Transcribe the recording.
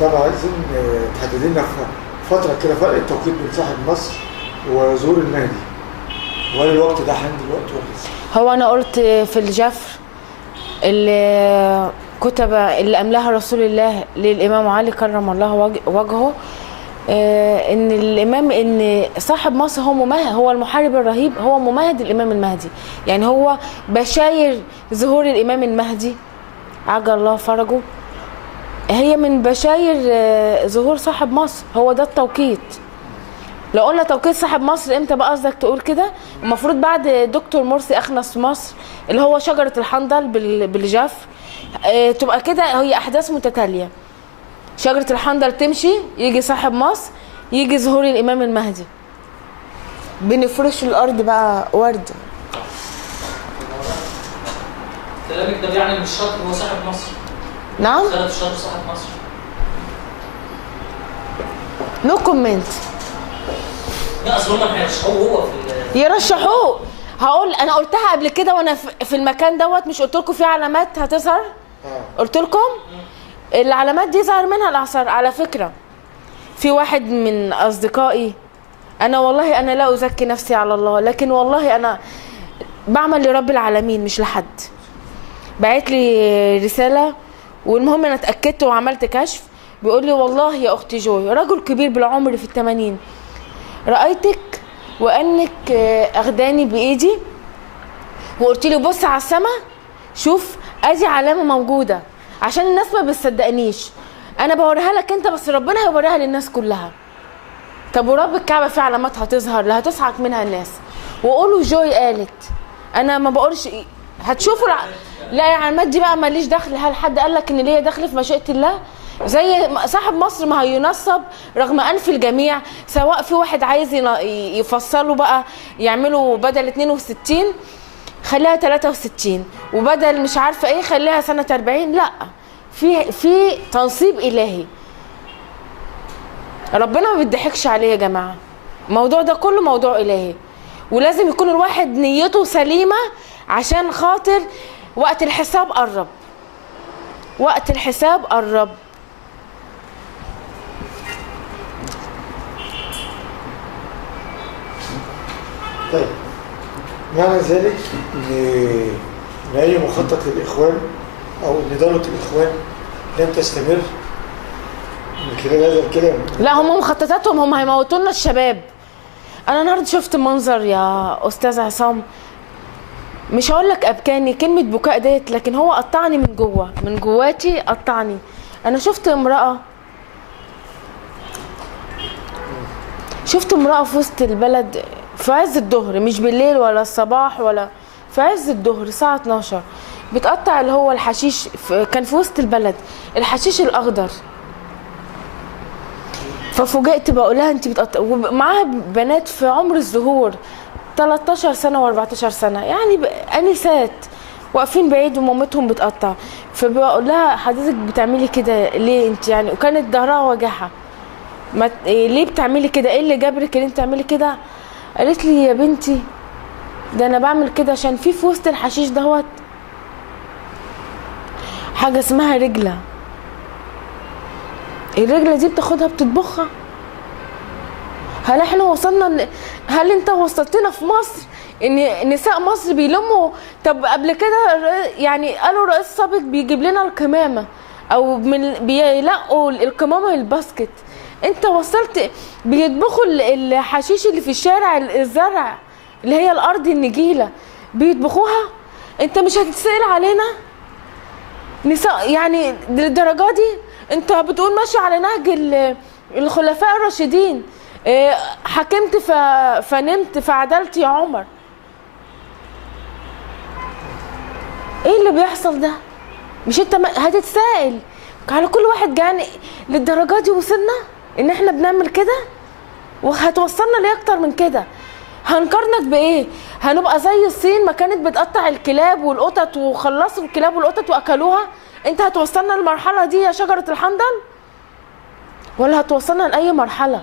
طبعا عايزين تحدد لنا فتره كده فرق التوقيت بين صاحب مصر وظهور المهدي، وهل الوقت ده حان دلوقتي ولا لسه؟ هو انا قلت في الجفر اللي كتب اللي املاها رسول الله للامام علي كرم الله وجهه، ان الامام ان صاحب مصر هو المحارب الرهيب، هو ممهد الامام المهدي، يعني هو بشاير ظهور الامام المهدي عجل الله فرجه، هي من بشاير ظهور صاحب مصر، هو ده التوقيت. لو قلنا توقيت صاحب مصر امتى بقى قصدك تقول كده؟ المفروض بعد دكتور مرسي اخنس في مصر اللي هو شجره الحنظل بالجفر، تبقى كده هي احداث متتاليه، شجره الحنظل تمشي يجي صاحب مصر يجي ظهور الامام المهدي، بنفرش الارض بقى ورد. كلامك ده يعني مش شرط هو صاحب مصر؟ نعم؟ خالد الشاطر صاحب مصر؟ نو كومنت. لا اصل هم هيرشحوه هو في يرشحوه. هقول انا قلتها قبل كده وانا في المكان دوت، مش قلت لكم في علامات هتظهر؟ قلت لكم العلامات دي ظهر منها الاعصار. على فكره في واحد من اصدقائي، انا والله انا لا ازكي نفسي على الله، لكن والله انا بعمل لرب العالمين مش لحد، بعت لي رساله والمهم انا اتاكدت وعملت كشف، بيقول لي والله يا اختي جوي، رجل كبير بالعمر في ال80، رأيتك وانك اخداني بايدي وقلت لي بص على السما شوف ادي علامه موجوده، عشان الناس ما بتصدقنيش، انا بوريها لك انت بس ربنا هيوريها للناس كلها. طب ورب الكعبه في علامات هتظهر لا هتضحك منها الناس، وقولوا جوي قالت، انا ما بقولش هتشوفوا لا العلامات دي بقى ماليش دخل، هل حد قال لك ان ليا دخل في مشيئه الله؟ زي صاحب مصر ما هينصب رغم انف الجميع، سواء في واحد عايز يفصله بقى يعملوا بدل 62 خليها 63 وبدل مش عارفه ايه خليها سنه 40، لا في تنصيب الهي، ربنا ما بيضحكش عليه يا جماعه، الموضوع ده كله موضوع الهي، ولازم يكون الواحد نيته سليمه عشان خاطر وقت الحساب قرب، وقت الحساب قرب. طيب معنى ذلك ان اي مخطط للاخوان او ان دوله الاخوان لن تستمر من خلال هذا الكلام؟ لا هم مخططاتهم هم هيموتوا لنا الشباب. انا النهارده شفت منظر يا استاذ عصام، مش هقول لك ابكاني كلمه بكاء ديت، لكن هو قطعني من جوه، من جواتي قطعني. انا شفت امراه في وسط البلد في عز الظهر، مش بالليل ولا الصباح ولا في عز الظهر الساعه 12 بتقطع اللي هو الحشيش، كان في وسط البلد الحشيش الاخضر، ففوجئت بقولها انت بتقطع، ومعاها بنات في عمر الزهور 13 سنه و14 سنه، يعني انسات واقفين بعيد ومامتهم بتقطع، فبقول لها حضرتك بتعملي كده ليه انت يعني؟ وكانت ظهرها وجعها، ليه بتعملي كده؟ ايه اللي جبرك ان انت تعملي كده؟ قالت لي يا بنتي ده انا بعمل كده عشان في وسط الحشيش دهوت حاجه اسمها رجله، الرجله دي بتاخدها بتطبخها. هل احنا وصلنا هل انت وصلتنا في مصر ان نساء مصر بيلموا؟ طب قبل كده يعني قالوا رئيس سابق بيجيب لنا القمامه او بيلقوا القمامه الباسكت، انت وصلت بيطبخوا الحشيش اللي في الشارع الزرع اللي هي الارض النجيله بيطبخوها، انت مش هتتسأل علينا نساء يعني للدرجه دي؟ انت بتقول ماشي على نهج الخلفاء الراشدين، حكمت فنمت فعدلت يا عمر، ايه اللي بيحصل ده؟ مش انت هتتسائل على كل واحد؟ يعني للدرجه دي وصلنا ان احنا بنعمل كده؟ وهتوصلنا ليه اكتر من كده؟ هنقارنك بايه؟ هنبقى زي الصين ما كانت بتقطع الكلاب والقطط وخلصوا الكلاب والقطط واكلوها؟ انت هتوصلنا للمرحله دي يا شجره الحنظل؟ ولا هتوصلنا لاي مرحله؟